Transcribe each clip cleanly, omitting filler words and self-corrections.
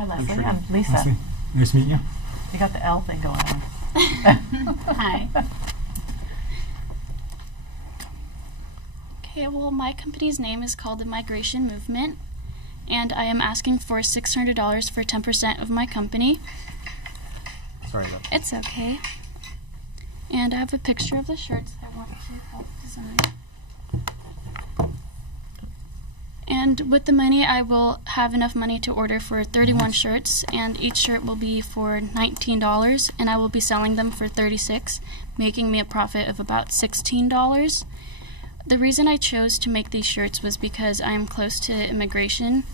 Hi, Leslie. sure. I'm Lisa. Leslie, nice meeting you. You got the L thing going on. Hi. Okay, well, my company's name is called the Migration Movement, and I am asking for $600 for 10% of my company. Sorry about that. It's okay. And I have a picture of the shirts I want to help design. And with the money, I will have enough money to order for 31 shirts, and each shirt will be for $19, and I will be selling them for $36, making me a profit of about $16. The reason I chose to make these shirts was because I am close to immigration,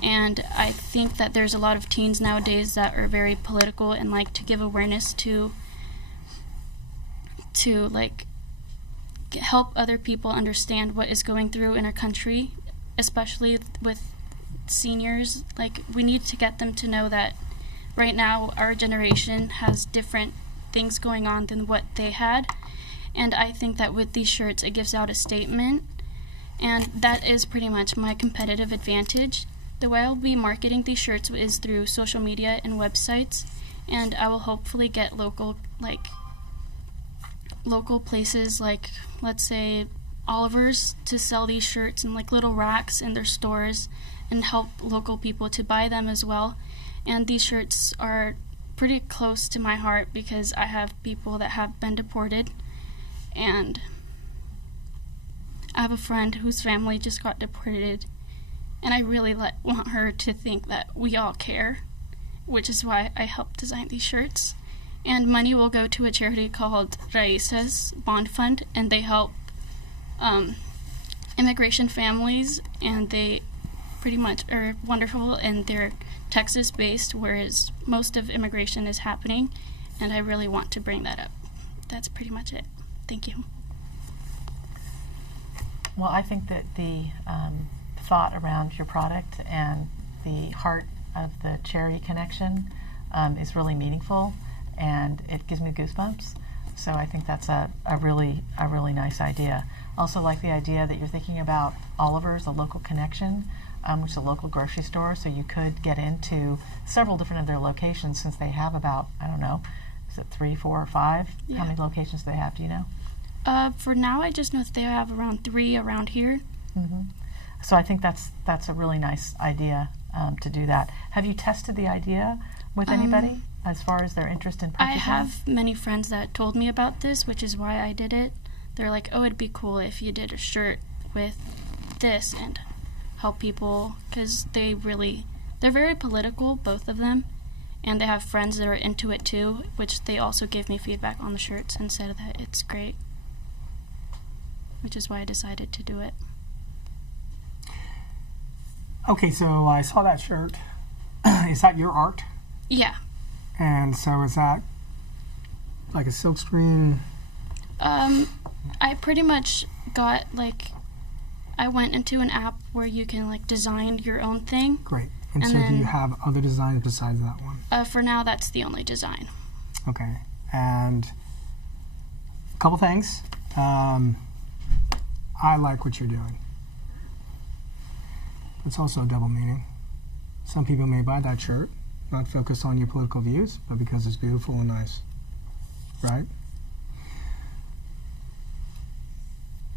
and I think that there's a lot of teens nowadays that are very political and like to give awareness to like help other people understand what is going through in our country, especially with seniors. Like, we need to get them to know that right now our generation has different things going on than what they had. And I think that with these shirts, it gives out a statement, and that is pretty much my competitive advantage. The way I'll be marketing these shirts is through social media and websites, and I will hopefully get local places like, let's say, Oliver's to sell these shirts in like little racks in their stores and help local people to buy them as well. And these shirts are pretty close to my heart because I have people that have been deported, and I have a friend whose family just got deported, and I really want her to think that we all care, which is why I helped design these shirts. And money will go to a charity called Raices Bond Fund, and they help immigration families, and they pretty much are wonderful, and they're Texas-based, whereas most of immigration is happening, and I really want to bring that up. That's pretty much it. Thank you. Well, I think that the thought around your product and the heart of the charity connection is really meaningful, and it gives me goosebumps. So I think that's a really nice idea. Also like the idea that you're thinking about Oliver's, a local connection, which is a local grocery store, so you could get into several different of their locations, since they have about, I don't know, is it 3, 4, or 5? Yeah. How many locations do they have, do you know? For now, I just know that they have around 3 around here. Mm-hmm. So I think that's a really nice idea to do that. Have you tested the idea with anybody as far as their interest in purchasing? I have many friends that told me about this, which is why I did it. They're like, oh, it'd be cool if you did a shirt with this and help people, because they're very political, both of them, and they have friends that are into it too, which they also gave me feedback on the shirts and said that it's great, which is why I decided to do it. Okay, so I saw that shirt. Is that your art? Yeah. And so is that like a silkscreen? I pretty much got I went into an app where you can design your own thing. Great. And so then, do you have other designs besides that one? For now, that's the only design. Okay. And a couple things. I like what you're doing. It's also a double meaning. Some people may buy that shirt, not focused on your political views, but because it's beautiful and nice. Right?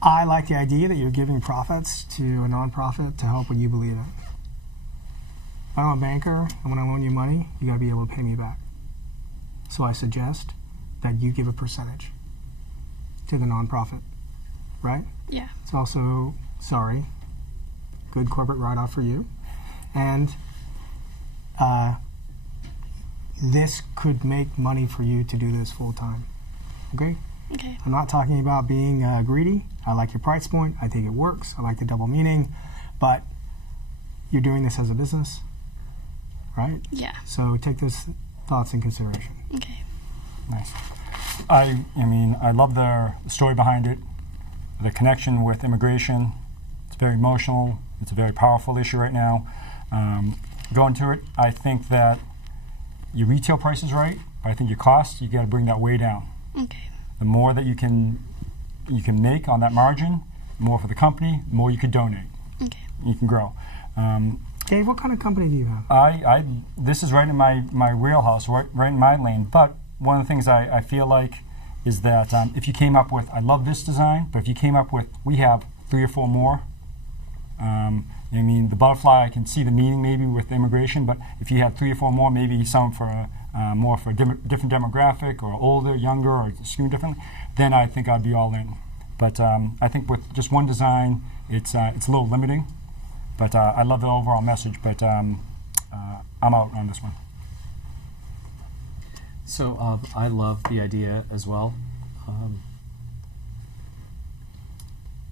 I like the idea that you're giving profits to a nonprofit to help what you believe in. If I'm a banker and when I loan you money, you gotta be able to pay me back. So I suggest that you give a percentage to the nonprofit, right? Yeah. It's also, good corporate write-off for you. And this could make money for you to do this full time, okay? Okay. I'm not talking about being greedy. I like your price point. I think it works. I like the double meaning. But you're doing this as a business, right? Yeah. So take those thoughts in consideration. Okay. Nice. I mean, I love the story behind it, the connection with immigration. It's very emotional. It's a very powerful issue right now. Going to it, I think that your retail price is right, but I think your cost, you got to bring that way down. Okay. The more that you can make on that margin, the more for the company, the more you could donate. Okay. You can grow. Dave, what kind of company do you have? This is right in my wheelhouse, right in my lane. But one of the things I feel like is that if you came up with, I love this design, but if you came up with, we have 3 or 4 more. I mean, the butterfly, I can see the meaning maybe with immigration, but if you had 3 or 4 more, maybe some for more for a different demographic, or older, younger, or skewed differently, then I think I'd be all in. But I think with just one design, it's a little limiting. But I love the overall message, but I'm out on this one. So I love the idea as well.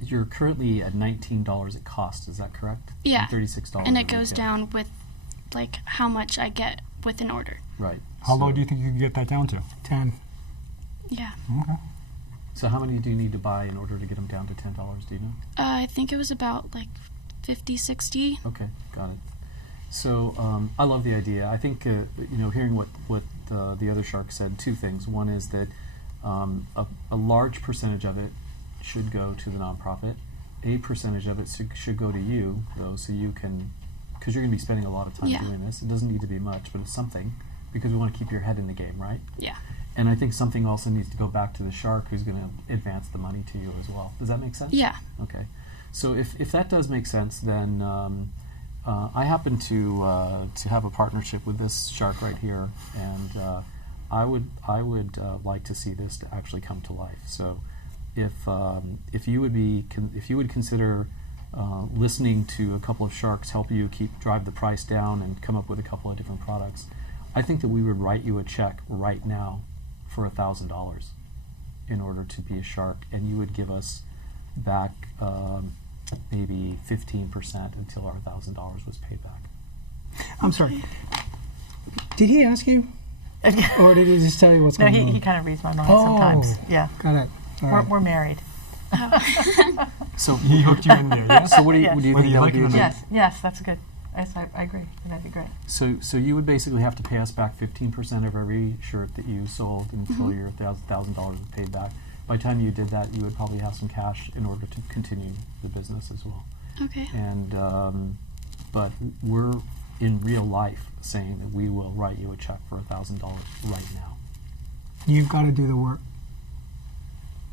You're currently at $19 at cost, is that correct? Yeah. $36. And at it goes retail. down with like how much I get with an order. Right. How low do you think you can get that down to? 10. Yeah. Okay. So how many do you need to buy in order to get them down to $10? Do you know? I think it was about like 50, 60. Okay, got it. So I love the idea. I think hearing what the other shark said, 2 things. One is that a large percentage of it should go to the nonprofit. A percentage of it should go to you, though, so you can, because you're going to be spending a lot of time doing this. It doesn't need to be much, but it's something, because we want to keep your head in the game, right? Yeah. And I think something also needs to go back to the shark, who's going to advance the money to you as well. Does that make sense? Yeah. Okay. So if that does make sense, then I happen to have a partnership with this shark right here, and I would like to see this to actually come to life. So if you would consider listening to a couple of sharks help you drive the price down and come up with a couple of different products, I think that we would write you a check right now for $1,000 in order to be a shark, and you would give us back maybe 15% until our $1,000 was paid back. I'm sorry. Did he ask you? Or did he just tell you what's No, going on? he kind of reads my mind sometimes. Yeah. Got it. All right. We're married. So He hooked you in there, yes? So what do you, Yes. do you Whether think you that like would it or be? not. Yes, that's good. I agree. That'd be great. So you would basically have to pay us back 15% of every shirt that you sold until your $1,000 was paid back. By the time you did that, you would probably have some cash in order to continue the business as well. Okay. And but we're in real life saying that we will write you a check for $1,000 right now. You've got to do the work.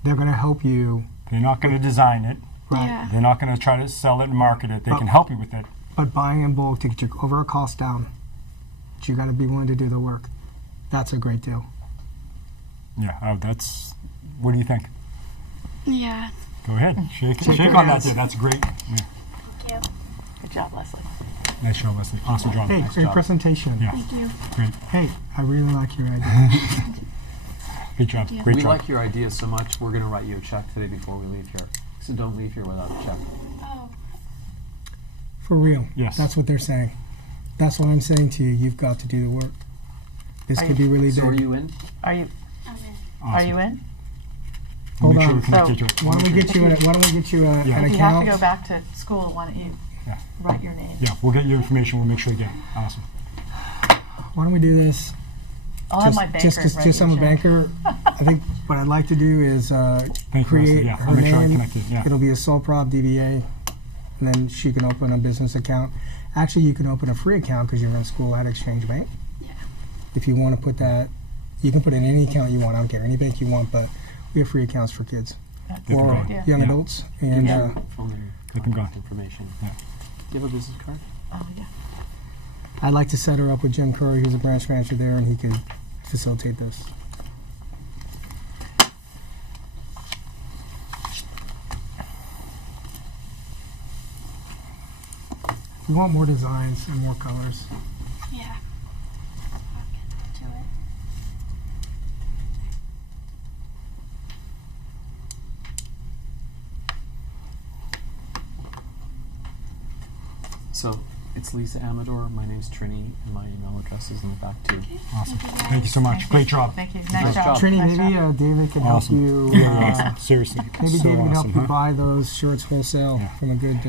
They're going to help you. They're not going to design it. Right. Yeah. They're not going to try to sell it and market it. They can help you with it. But buying in bulk to get your overall cost down, but you got to be willing to do the work. That's a great deal. Yeah, that's. What do you think? Yeah. Go ahead, shake your on that. hands. There. That's great. Yeah. Thank you. Good job, Leslie. Nice show, Leslie. Awesome job. Hey, Nice great job. presentation. Yeah, Thank you. great. Hey, I really like your idea. Good job. Thank you. Great We job. like your idea so much, we're going to write you a check today before we leave here. So don't leave here without a check. Oh. For real. Yes. That's what they're saying. That's what I'm saying to you. You've got to do the work. This Are could be really So are big. you in? Are you Awesome. in? Hold Make sure on. we connect you to it. Why don't we get you? Why don't we get you Yeah. an If you have account? to go back to school, why don't you Yeah. write your name? Yeah, we'll get your information. We'll make sure you get it. Awesome. Why don't we do this? I'll have my banker Just write I'm you a check. banker. I think what I'd like to do is Thank you, create Leslie. Yeah, her I'll make sure I name. connect it. Yeah. It'll be a sole prop DBA, and then she can open a business account. Actually, you can open a free account because you're in school at Exchange Bank. Yeah. If you want to put that, you can put in any account you want. I don't care, any bank you want, but we have free accounts for kids That's Get them or going. Yeah. young Yeah. adults. And Give us your phone and Get them contact going. information. Yeah. Do you have a business card? Oh, yeah. I'd like to set her up with Jim Curry, who's a branch manager there, and he could facilitate this. We want more designs and more colors. Yeah. I'll get to it. So it's Lisa Amador. My name's Trini, and my email address is in the back too. Awesome. Thank you so much. Great job. Thank you. Nice Nice job. job. Trini, Nice maybe job. David can Awesome. help you. Really awesome. Seriously. Maybe so David can help awesome, you huh? buy those shirts wholesale Yeah. from a good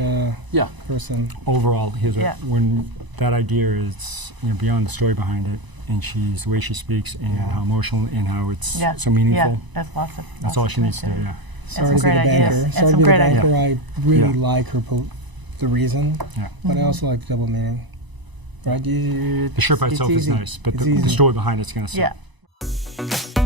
Yeah. person. Overall, here's Yeah. when that idea is beyond the story behind it, and the way she speaks, and how emotional, and how it's Yeah. so meaningful. Yeah, that's awesome. That's all she needs to do. Yeah. Sorry some to be the great ideas. banker. And Sorry to some be the great banker. I really Yeah. like her the reason, Yeah. but I also like the double meaning. Right? The shirt by it's itself is easy. nice, but It's the easy. story behind it's going to sell. Yeah.